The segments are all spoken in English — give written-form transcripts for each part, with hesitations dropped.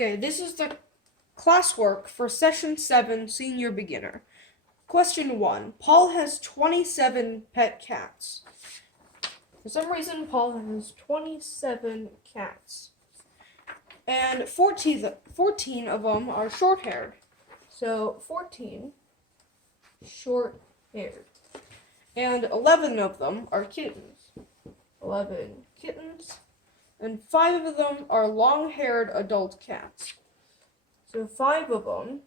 Okay, this is the classwork for Session 7, Senior Beginner. Question 1. Paul has 27 pet cats. For some reason, Paul has 27 cats. And 14 of them are short-haired. So 14 short-haired. And 11 of them are kittens. 11 kittens. And 5 of them are long-haired adult cats. So 5 of them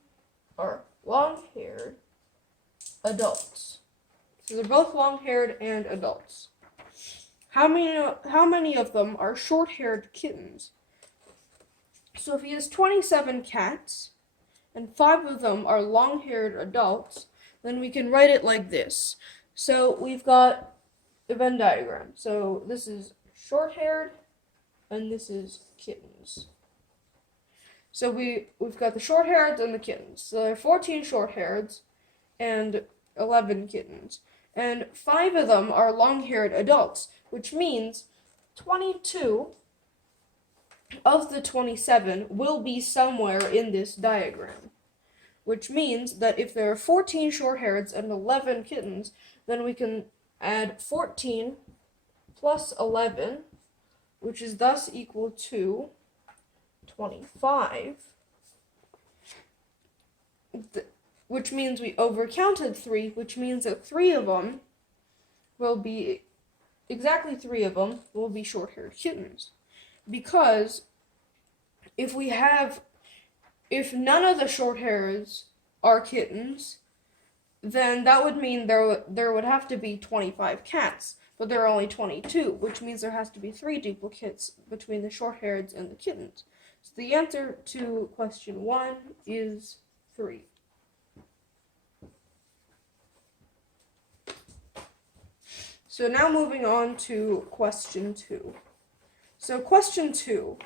are long-haired adults. So they're both long-haired and adults. How many of them are short-haired kittens? So if he has 27 cats, and 5 of them are long-haired adults, then we can write it like this. So we've got a Venn diagram. So this is short-haired, and this is kittens. So we've got the short-haireds and the kittens. So there are 14 short-haireds and 11 kittens. And 5 of them are long-haired adults, which means 22 of the 27 will be somewhere in this diagram. Which means that if there are 14 short-haireds and 11 kittens, then we can add 14 plus 11, which is thus equal to 25, which means we overcounted 3, which means that 3 of them will be, exactly 3 of them will be short-haired kittens. Because if none of the short-hairs are kittens, then that would mean there would have to be 25 cats. But there are only 22, which means there has to be 3 duplicates between the short-haireds and the kittens. So the answer to question 1 is 3. So now moving on to question 2. So question 2.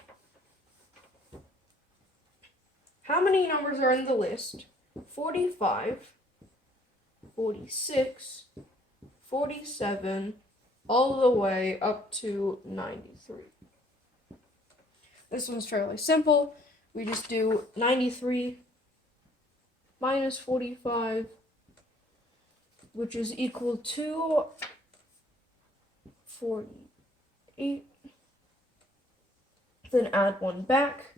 How many numbers are in the list? 45, 46, 47, all the way up to 93. This one's fairly simple. We just do 93 minus 45, which is equal to 48. Then add 1 back.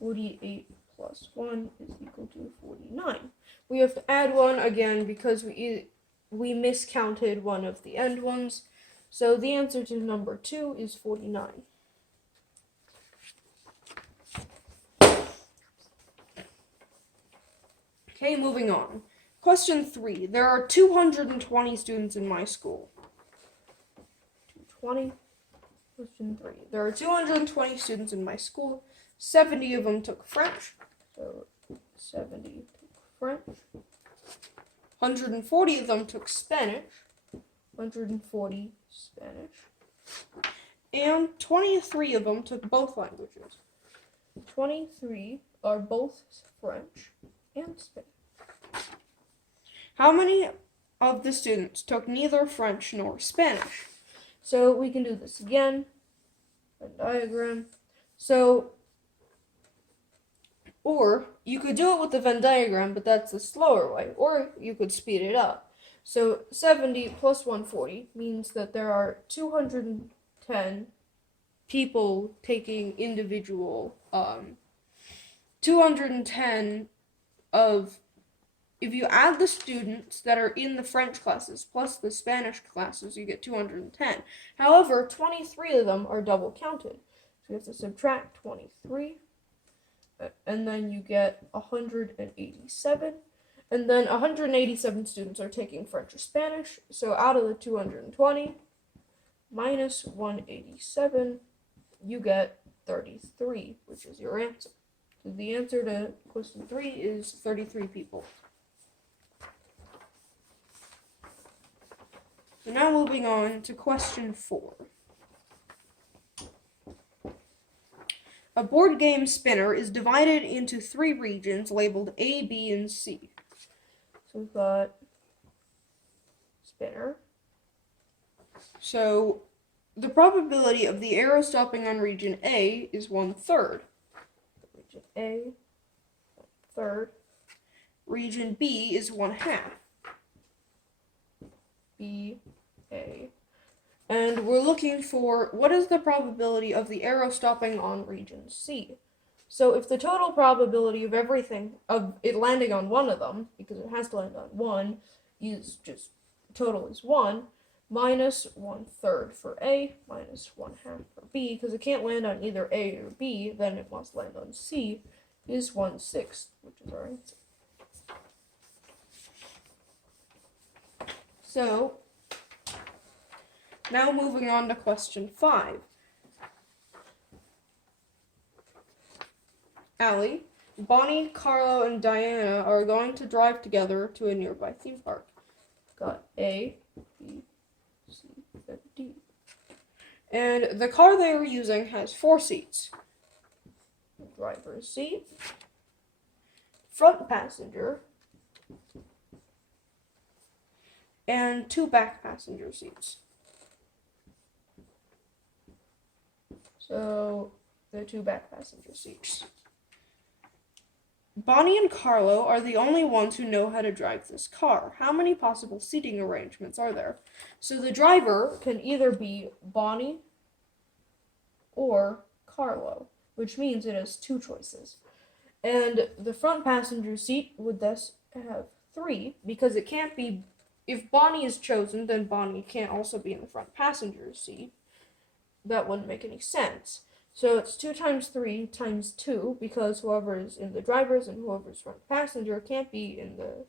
48 plus 1 is equal to 49. We have to add 1 again because we miscounted one of the end ones. So the answer to number 2 is 49. Okay, moving on. Question 3. There are 220 students in my school. 220. Question 3. There are 220 students in my school. 70 of them took French. So 70 took French. 140 of them took Spanish. 140 Spanish. And 23 of them took both languages. 23 are both French and Spanish. How many of the students took neither French nor Spanish? So we can do this again. A diagram. So, or you could do it with the Venn diagram, but that's the slower way. Or you could speed it up. So 70 plus 140 means that there are 210 people taking individual, 210 of, if you add the students that are in the French classes plus the Spanish classes, you get 210. However, 23 of them are double counted. So you have to subtract 23, and then you get 187. And then 187 students are taking French or Spanish. So out of the 220 minus 187, you get 33, which is your answer. So the answer to question 3 is 33 people. So now moving on to question 4. A board game spinner is divided into 3 regions labeled A, B, and C. So we've got spinner. So the probability of the arrow stopping on region A is 1/3. region A, 1/3. Region B is 1/2. B, A. And we're looking for what is the probability of the arrow stopping on region C. So if the total probability of everything, of it landing on one of them, because it has to land on one, is just, total is 1, minus 1/3 for A, minus 1/2 for B, because it can't land on either A or B, then it must land on C, is 1/6, which is our answer. So, now moving on to question 5. Allie, Bonnie, Carlo, and Diana are going to drive together to a nearby theme park. Got A, B, C, and D. And the car they are using has 4 seats. Driver's seat, front passenger, and 2 back passenger seats. So, the 2 back passenger seats. Bonnie and Carlo are the only ones who know how to drive this car. How many possible seating arrangements are there? So the driver can either be Bonnie or Carlo, which means it has 2 choices. And the front passenger seat would thus have 3, because it can't be, if Bonnie is chosen, then Bonnie can't also be in the front passenger seat. That wouldn't make any sense. So it's 2 times 3 times 2, because whoever is in the driver's and whoever's front passenger can't be in the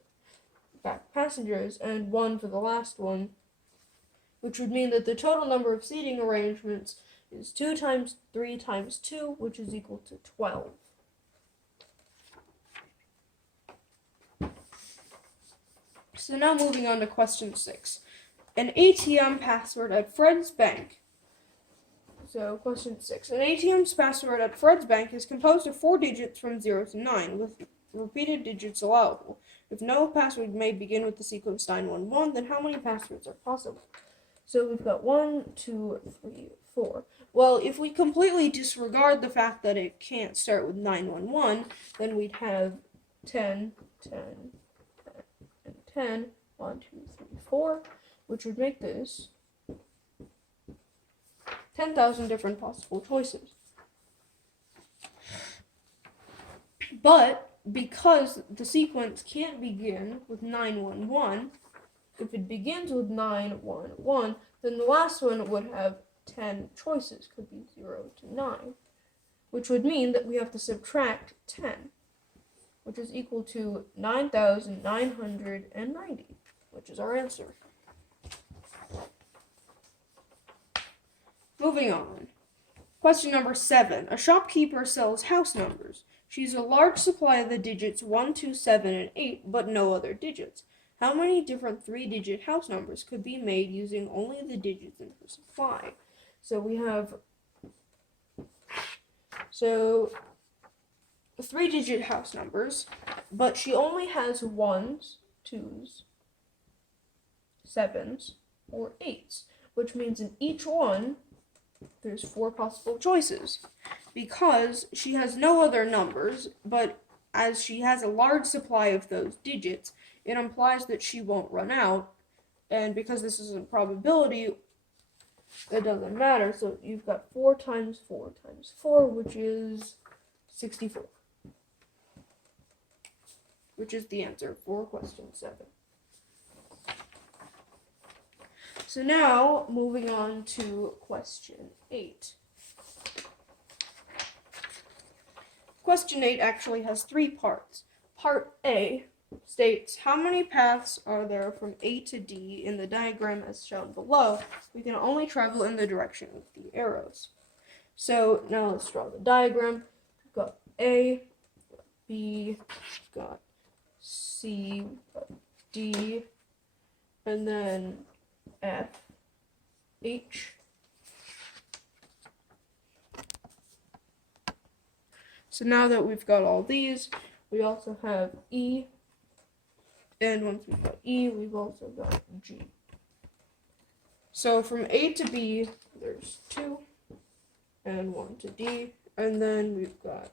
back passengers, and 1 for the last one, which would mean that the total number of seating arrangements is 2 times 3 times 2, which is equal to 12. So now moving on to question 6. An ATM password at Fred's bank. So, question 6. An ATM's password at Fred's bank is composed of 4 digits from 0 to 9, with repeated digits allowable. If no password may begin with the sequence 911, then how many passwords are possible? So, we've got 1, 2, 3, 4. Well, if we completely disregard the fact that it can't start with 911, then we'd have 10, 10, 10, and 10, 1, 2, 3, 4, which would make this 10,000 different possible choices. But because the sequence can't begin with 911, if it begins with 911, then the last one would have 10 choices, could be 0 to 9, which would mean that we have to subtract 10, which is equal to 9,990, which is our answer. Moving on. Question number 7. A shopkeeper sells house numbers. She has a large supply of the digits 1, 2, 7, and 8, but no other digits. How many different 3-digit house numbers could be made using only the digits in her supply? So we have 3-digit house numbers, but she only has 1s, 2s, 7s, or 8s, which means in each one, there's 4 possible choices. Because she has no other numbers, but as she has a large supply of those digits, it implies that she won't run out. And because this is a probability, it doesn't matter. So you've got 4 times 4 times 4, which is 64. Which is the answer for question 7. So now, moving on to question 8. Question 8 actually has 3 parts. Part A states, how many paths are there from A to D in the diagram as shown below? We can only travel in the direction of the arrows. So now let's draw the diagram. We've got A, B, we've got C, we've got D, and then F, H. So now that we've got all these, we also have E, and once we've got E, we've also got G. So from A to B, there's 2, and 1 to D, and then we've got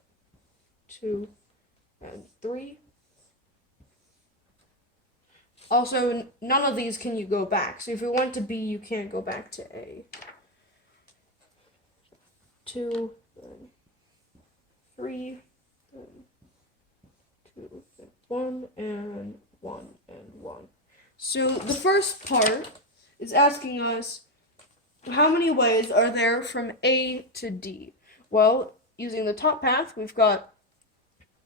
2, and 3. Also, none of these can you go back. So if you went to B, you can't go back to A. 2, then 3, then 2, then 1, and 1, and 1. So the first part is asking us how many ways are there from A to D? Well, using the top path, we've got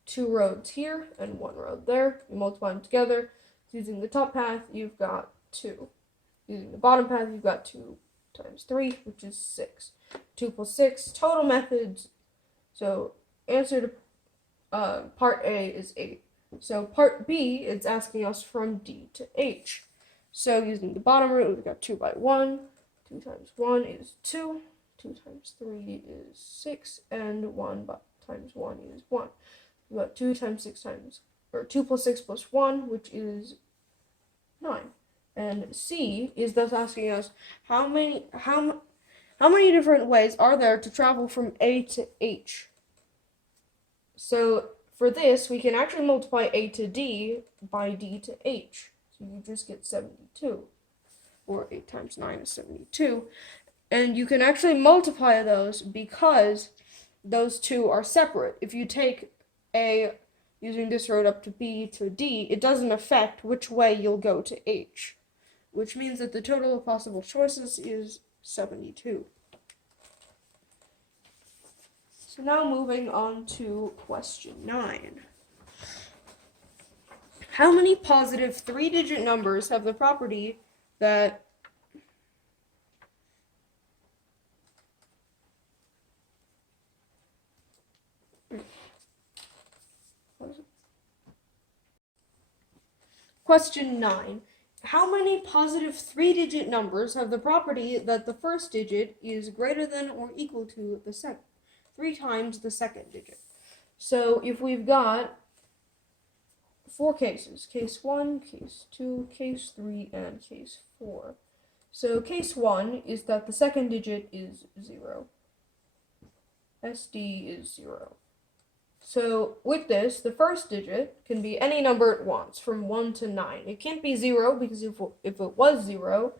2 roads here and 1 road there. You multiply them together. Using the top path, you've got 2. Using the bottom path, you've got 2 times 3, which is 6. 2 plus 6, total methods. So answer to part A is 8. So part B, it's asking us from D to H. So using the bottom root, we've got 2 by 1. 2 times 1 is 2. 2 times 3 is 6. And 1 times 1 is 1. We've got 2 times 6 times, or 2 plus 6 plus 1, which is 9. And C is thus asking us how many different ways are there to travel from A to H? So for this, we can actually multiply A to D by D to H. So you just get 72. Or 8 times 9 is 72. And you can actually multiply those because those two are separate. If you take A using this road up to B to D, it doesn't affect which way you'll go to H, which means that the total of possible choices is 72. So now moving on to question 9. How many positive 3-digit numbers have the property that Question 9. How many positive 3-digit numbers have the property that the first digit is greater than or equal to the second? 3 times the second digit. So if we've got 4 cases, case 1, case 2, case 3, and case 4. So case 1 is that the second digit is 0. SD is 0. So with this, the first digit can be any number it wants, from 1 to 9. It can't be 0, because if it was 0,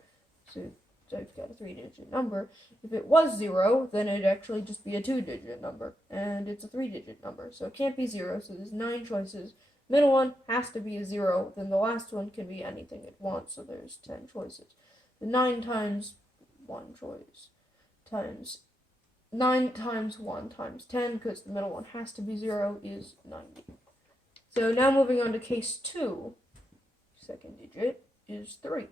so I've got a 3-digit number, if it was 0, then it'd actually just be a 2-digit number, and it's a 3-digit number, so it can't be 0, so there's 9 choices. Middle one has to be a 0, then the last one can be anything it wants, so there's 10 choices. The 9 times 1 choice times 9 times 1 times 10, because the middle one has to be 0, is 90. So now moving on to case 2, second digit is 3.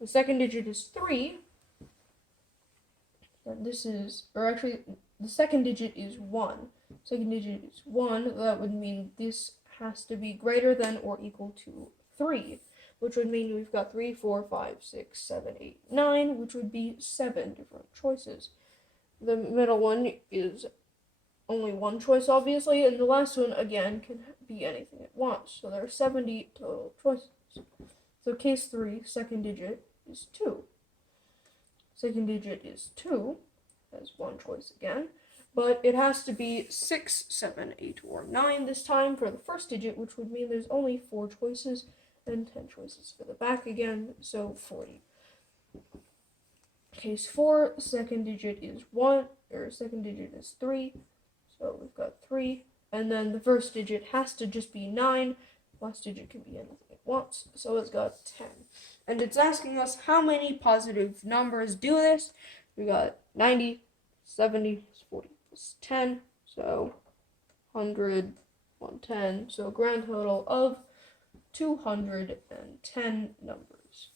The second digit is 3, and this is, or actually, the second digit is 1. Second digit is 1, that would mean this has to be greater than or equal to 3, which would mean we've got 3, 4, 5, 6, 7, 8, 9, which would be 7 different choices. The middle one is only 1 choice, obviously, and the last one, again, can be anything it wants. So there are 70 total choices. So case 3, second digit is 2. Second digit is 2, has 1 choice again, but it has to be 6, 7, 8, or 9 this time for the first digit, which would mean there's only 4 choices and 10 choices for the back again, so 40. Case 4, second digit is 1, or second digit is 3, so we've got 3, and then the first digit has to just be 9, last digit can be anything it wants, so it's got 10. And it's asking us how many positive numbers do this. We got 90, 70, 40 plus 10, so 100, 110, so a grand total of 210 numbers.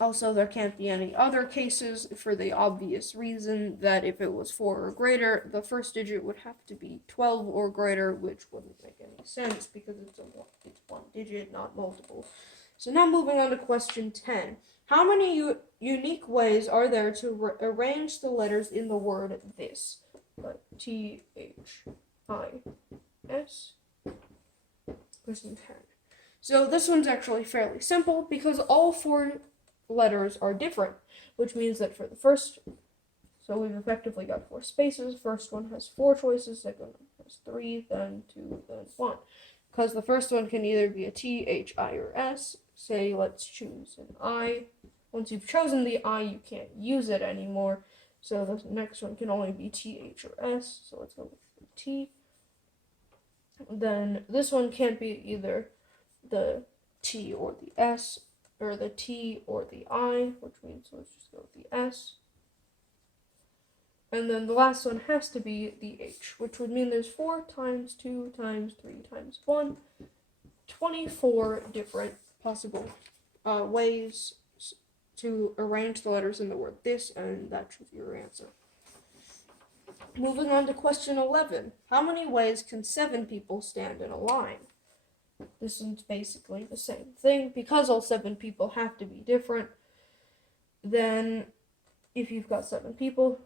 Also, there can't be any other cases for the obvious reason that if it was 4 or greater, the first digit would have to be 12 or greater, which wouldn't make any sense because it's 1 digit, not multiple. So now moving on to question 10. How many unique ways are there to arrange the letters in the word this? T-H-I-S. Question 10. So this one's actually fairly simple because all four letters are different, which means that for the first, so we've effectively got four spaces. First one has four choices, second one has three, then two, then one. Because the first one can either be a T, H, I, or S. Say, let's choose an I. Once you've chosen the I, you can't use it anymore. So the next one can only be T, H, or S. So let's go with T. Then this one can't be either the T or the S, or the T or the I, which means let's just go with the S. And then the last one has to be the H, which would mean there's 4 times 2 times 3 times 1, 24 different possible ways to arrange the letters in the word this, and that should be your answer. Moving on to question 11. How many ways can 7 people stand in a line? This is basically the same thing. Because all 7 people have to be different, then if you've got 7 people,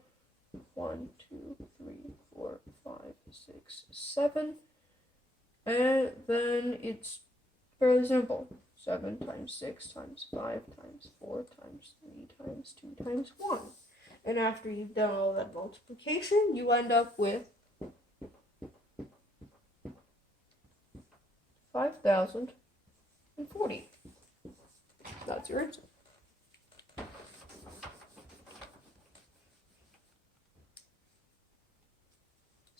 1, 2, 3, 4, 5, 6, 7, and then it's fairly simple. 7 times 6 times 5 times 4 times 3 times 2 times 1. And after you've done all that multiplication, you end up with 5,040. That's your answer.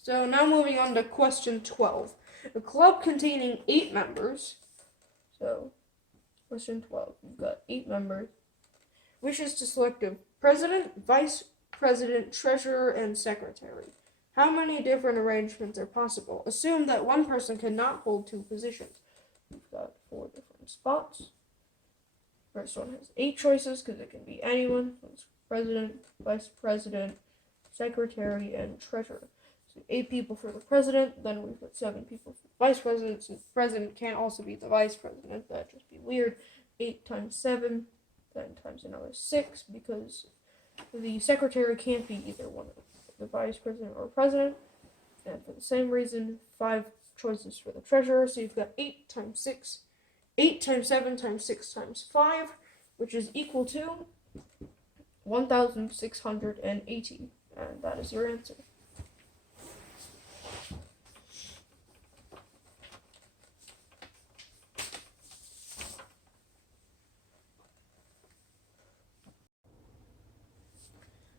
So now moving on to question 12. A club containing 8 members, so question 12, you've got 8 members, wishes to select a president, vice president, treasurer, and secretary. How many different arrangements are possible? Assume that one person cannot hold 2 positions. We've got 4 different spots. First one has 8 choices because it can be anyone. It's president, vice president, secretary, and treasurer. 8 people for the president, then we've got 7 people for the vice president. Since the president can't also be the vice president, that'd just be weird. 8 times 7, then times another 6, because the secretary can't be either one of the vice president or president. And for the same reason, 5 choices for the treasurer, so you've got 8 times 6, 8 times 7 times 6 times 5, which is equal to 1,680, and that is your answer.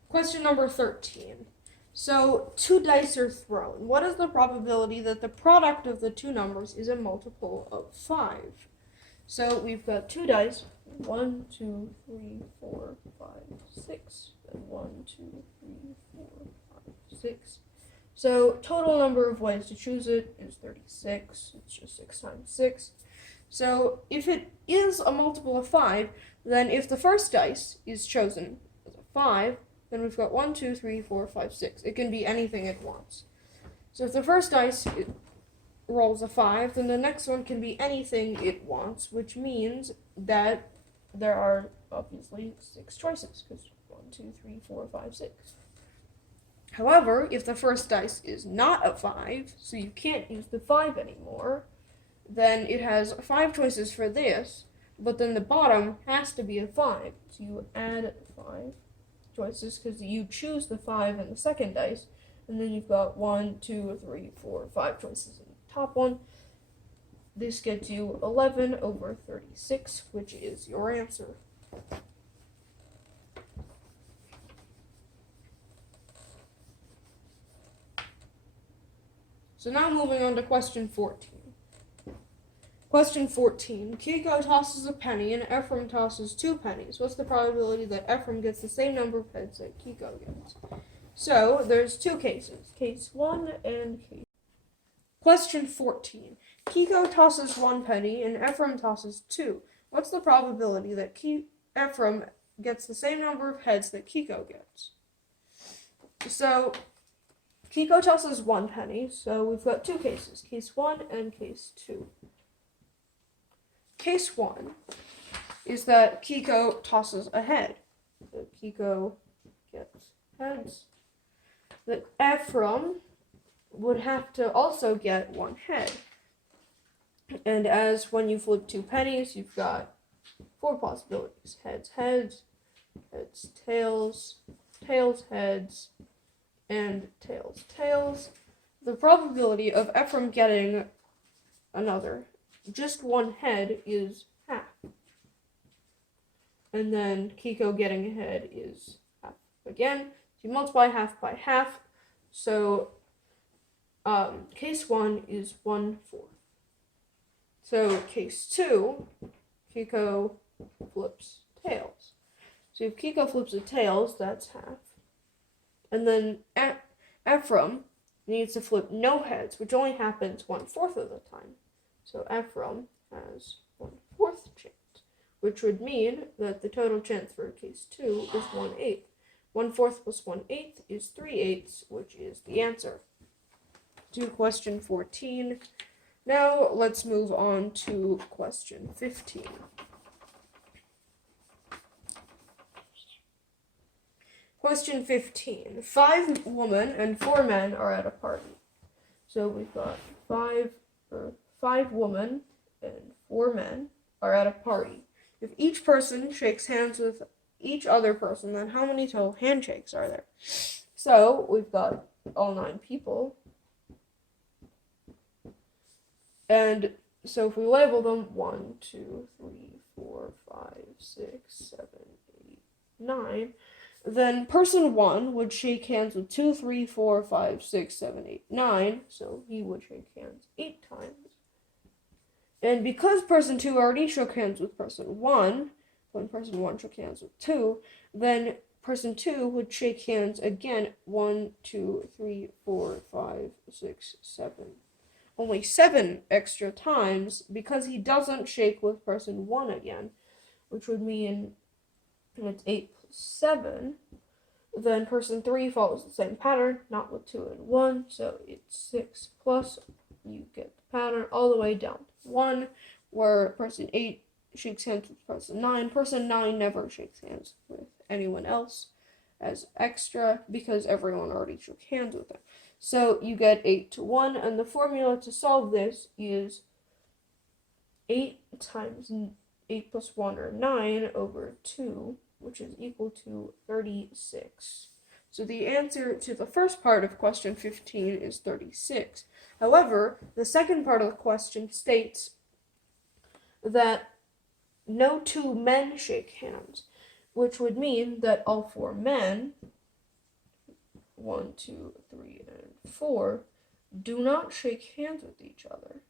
Question number 13. So, 2 dice are thrown. What is the probability that the product of the 2 numbers is a multiple of 5? So, we've got 2 dice. 1, 2, 3, 4, 5, 6. Then 1, 2, 3, 4, 5, 6. So, total number of ways to choose it is 36. It's just 6 times 6. So, if it is a multiple of 5, then if the first dice is chosen as a 5, then we've got 1, 2, 3, 4, 5, 6. It can be anything it wants. So if the first dice rolls a 5, then the next one can be anything it wants, which means that there are obviously 6 choices, because 1, 2, 3, 4, 5, 6. However, if the first dice is not a 5, so you can't use the 5 anymore, then it has 5 choices for this, but then the bottom has to be a 5. So you add 5 choices because you choose the 5 in the second dice, and then you've got 1, 2, 3, 4, 5 choices in the top one. This gets you 11 over 36, which is your answer. So now moving on to question 14. Question 14. Kiko tosses a penny and Ephraim tosses 2 pennies. What's the probability that Ephraim gets the same number of heads that Kiko gets? So, there's 2 cases. Case 1 and case... Question 14. Kiko tosses 1 penny and Ephraim tosses 2. What's the probability that Ephraim gets the same number of heads that Kiko gets? So, Kiko tosses 1 penny, so we've got 2 cases. Case 1 and case 2. Case 1 is that Kiko tosses a head. So Kiko gets heads. That Ephraim would have to also get 1 head. And as when you flip 2 pennies, you've got 4 possibilities. Heads, heads, heads, tails, tails, heads, and tails, tails. The probability of Ephraim getting just one head is half. And then Kiko getting a head is half. Again, if you multiply half by half, so case 1 is 1/4. So case 2, Kiko flips tails. So if Kiko flips a tails, that's half. And then Ephraim needs to flip no heads, which only happens 1/4 of the time. So Ephraim has 1/4 chance, which would mean that the total chance for case 2 is 1/8. 1/4 plus 1/8 is 3/8, which is the answer. To question 14. Now let's move on to question 15. Question 15. 5 women and 4 men are at a party. So we've got 5 women and 4 men are at a party. If each person shakes hands with each other person, then how many total handshakes are there? So we've got all 9 people. And so if we label them 1, 2, 3, 4, 5, 6, 7, 8, 9, then person 1 would shake hands with 2, 3, 4, 5, 6, 7, 8, 9. So he would shake hands 8 times. And because person 2 already shook hands with person 1, when person 1 shook hands with 2, then person 2 would shake hands again 1, 2, 3, 4, 5, 6, 7. Only 7 extra times because he doesn't shake with person 1 again, which would mean it's 8 plus 7. Then person 3 follows the same pattern, not with 2 and 1, so it's 6 plus, you get the pattern all the way down to 1, where person 8 shakes hands with person 9. Person 9 never shakes hands with anyone else as extra because everyone already shook hands with them. So you get 8 to 1, and the formula to solve this is 8 times 8 plus 1, or 9, over 2, which is equal to 36. So the answer to the first part of question 15 is 36. However, the second part of the question states that no 2 men shake hands, which would mean that all 4 men, 1, 2, 3, and 4, do not shake hands with each other.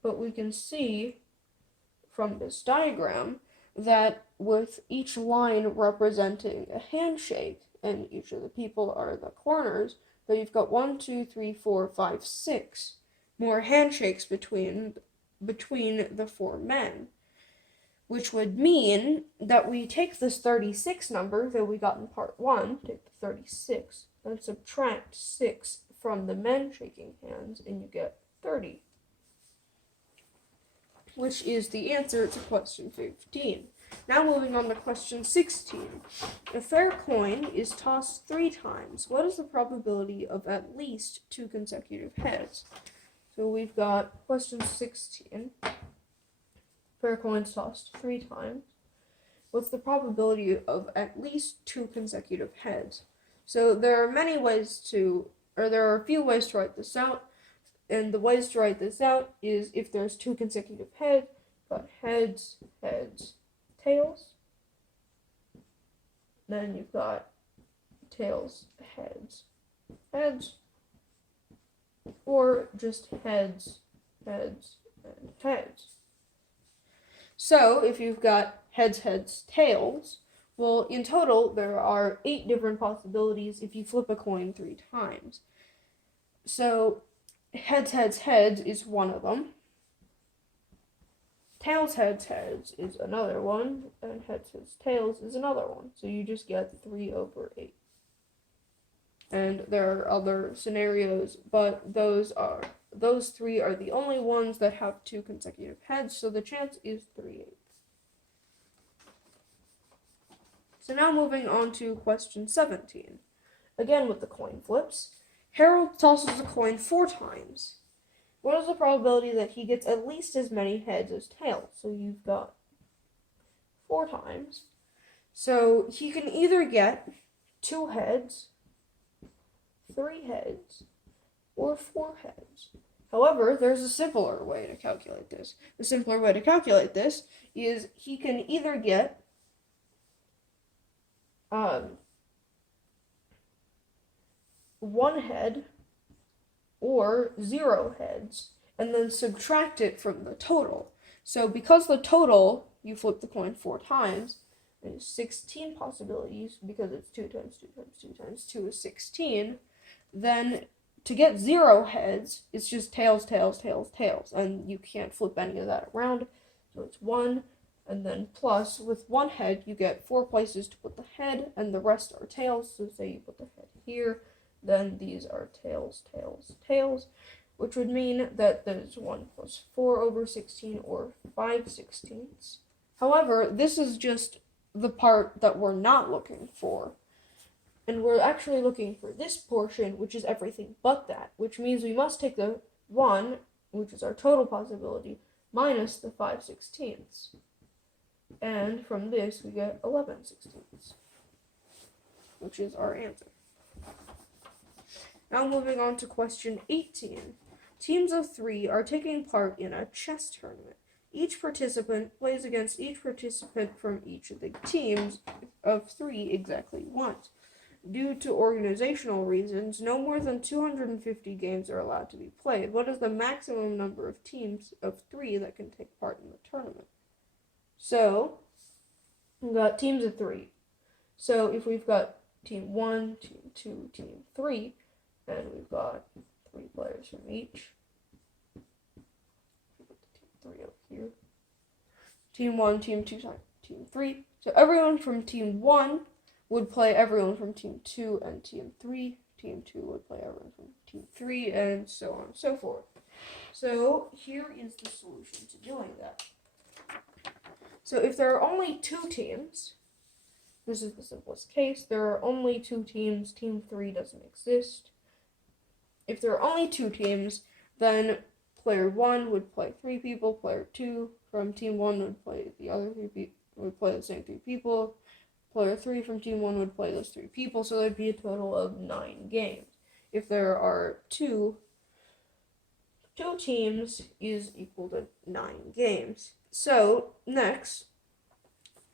But we can see from this diagram that with each line representing a handshake, and each of the people are the corners, that you've got 1, 2, 3, 4, 5, 6 more handshakes between the 4 men. Which would mean that we take this 36 number that we got in part 1, take the 36, and subtract 6 from the men shaking hands, and you get 30. Which is the answer to question 15. Now moving on to question 16. A fair coin is tossed 3 times. What is the probability of at least 2 consecutive heads? So we've got question 16. Fair coins tossed 3 times. What's the probability of at least 2 consecutive heads? So there are a few ways to write this out. And the ways to write this out is if there's 2 consecutive heads, got heads, heads, tails. Then you've got tails, heads, heads. Or just heads, heads, and heads. So if you've got heads, heads, tails, well, in total, there are 8 different possibilities if you flip a coin 3 times. So heads, heads, heads is one of them. Tails, heads, heads is another one. And heads, heads, tails is another one. So you just get 3 over 8. And there are other scenarios, but those 3 are the only ones that have 2 consecutive heads, so the chance is 3/8. So now moving on to question 17. Again with the coin flips. Harold tosses a coin 4 times. what is the probability that he gets at least as many heads as tails? So you've got 4 times. So he can either get 2 heads, 3 heads, or 4 heads. However, there's a simpler way to calculate this. The simpler way to calculate this is he can either get 1 head or 0 heads, and then subtract it from the total. So because the total, you flip the coin 4 times, there's 16 possibilities, because it's 2 times 2 times 2 times 2 is 16, then to get 0 heads, it's just tails, tails, tails, tails, and you can't flip any of that around, so it's 1, and then plus, with 1 head, you get 4 places to put the head, and the rest are tails, so say you put the head here, then these are tails, tails, tails, which would mean that there's 1 plus 4 over 16, or 5/16. However, this is just the part that we're not looking for. And we're actually looking for this portion, which is everything but that, which means we must take the 1, which is our total possibility, minus the 5/16. And from this, we get 11/16, which is our answer. Now moving on to question 18. Teams of 3 are taking part in a chess tournament. Each participant plays against each participant from each of the teams of 3 exactly once. Due to organizational reasons, no more than 250 games are allowed to be played. What is the maximum number of teams of 3 that can take part in the tournament? So, we've got teams of 3. So, if we've got team 1, team 2, team 3, and we've got 3 players from each. Put the team 3 up here. Team 1, team 2, team 3. So, everyone from team 1 would play everyone from team 2 and team 3. Team 2 would play everyone from team 3, and so on and so forth. So here is the solution to doing that. So if there are only 2 teams, this is the simplest case, there are only 2 teams, team 3 doesn't exist. If there are only 2 teams, then player 1 would play 3 people, player 2 from team 1 would play the other 3 people, would play the same 3 people. Player 3 from team 1 would play those 3 people, so there'd be a total of 9 games. If there are 2 teams is equal to 9 games. So, next,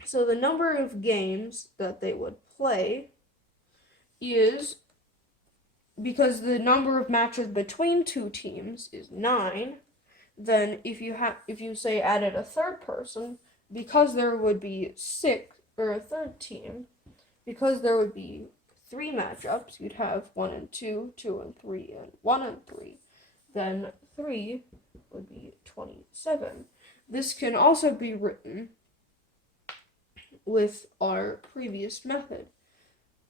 so the number of games that they would play is, because the number of matches between 2 teams is 9, then if you say added a third person, because there would be 6, or a third team, because there would be 3 matchups, you'd have 1 and 2, 2 and 3, and 1 and 3. Then 3 would be 27. This can also be written with our previous method,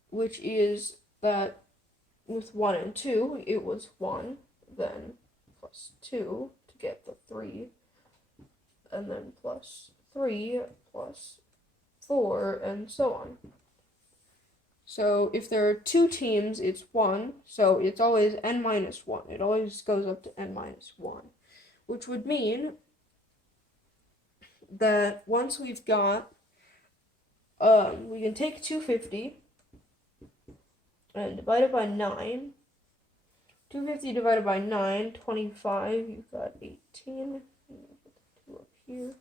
which is that with 1 and 2, it was 1, then plus 2 to get the 3, and then plus 3 plus 4, and so on. So if there are 2 teams, it's 1, so it's always n minus 1. It always goes up to n minus 1, which would mean that once we've got, we can take 250 and divide it by 9. 250 divided by 9, 25, you've got 18. Put the 2 up here.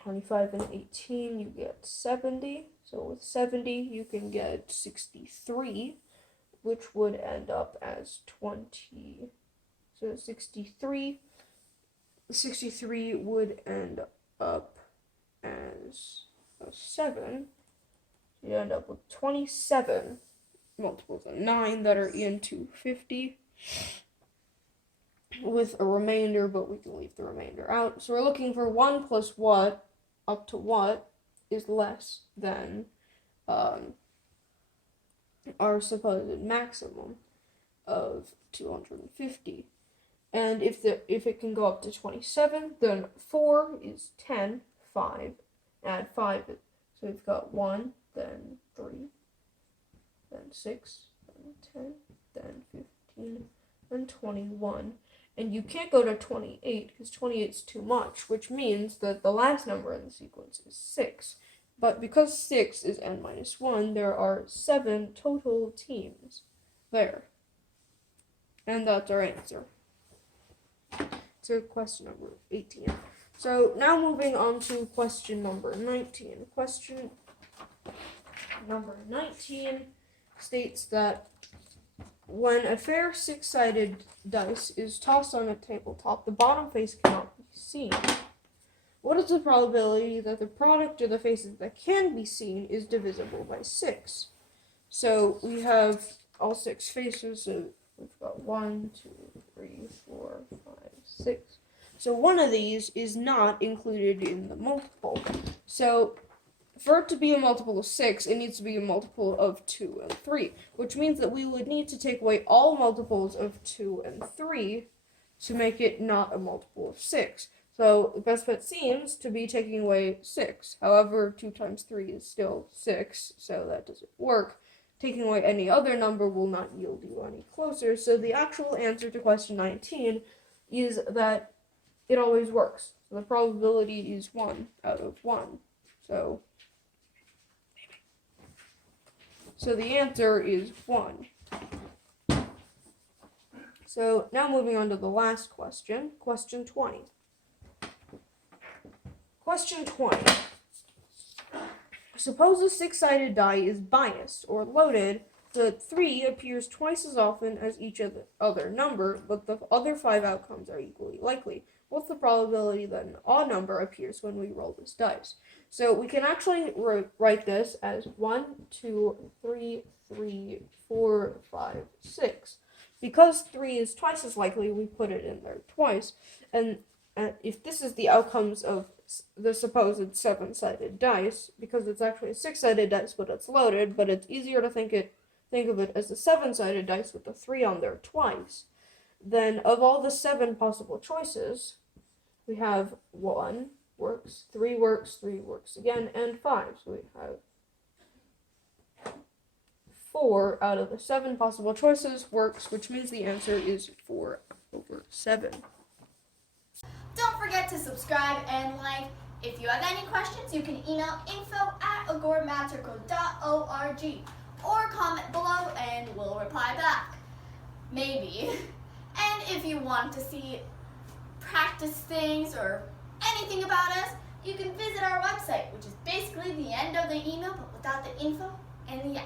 25 and 18, you get 70. So with 70, you can get 63, which would end up as 20. So 63 would end up as a 7. You end up with 27 multiples of 9 that are in 250. With a remainder, but we can leave the remainder out. So we're looking for 1 plus what up to what is less than our supposed maximum of 250. And if it can go up to 27, then 4 is 10, 5, add 5. So we've got 1, then 3, then 6, then 10, then 15, then 21. And you can't go to 28 because 28 is too much, which means that the last number in the sequence is 6. But because 6 is n minus 1, there are 7 total teams there. And that's our answer. So question number 18. So now moving on to question number 19. Question number 19 states that when a fair six-sided dice is tossed on a tabletop, the bottom face cannot be seen. What is the probability that the product of the faces that can be seen is divisible by 6? So we have all 6 faces, so we've got 1, 2, 3, 4, 5, 6. So one of these is not included in the multiple. So for it to be a multiple of 6, it needs to be a multiple of 2 and 3, which means that we would need to take away all multiples of 2 and 3 to make it not a multiple of 6. So the best bet seems to be taking away 6. However, 2 times 3 is still 6, so that doesn't work. Taking away any other number will not yield you any closer. So the actual answer to question 19 is that it always works. So the probability is 1 out of 1. So the answer is 1. So now moving on to the last question, question 20. Question 20. Suppose a six-sided die is biased or loaded so that 3 appears twice as often as each other number, but the other 5 outcomes are equally likely. What's the probability that an odd number appears when we roll this dice? So we can actually write this as 1, 2, 3, 3, 4, 5, 6. Because 3 is twice as likely, we put it in there twice. And if this is the outcomes of the supposed 7-sided dice, because it's actually a 6-sided dice, but it's loaded, but it's easier to think of it as a 7-sided dice with the 3 on there twice, then of all the 7 possible choices, we have 1 works, 3 works, 3 works again, and 5. So we have 4 out of the 7 possible choices works, which means the answer is 4 over 7. Don't forget to subscribe and like. If you have any questions, you can email info@agoramastercode.org or comment below and we'll reply back. Maybe. And if you want to see practice things or anything about us, you can visit our website, which is basically the end of the email but without the info and the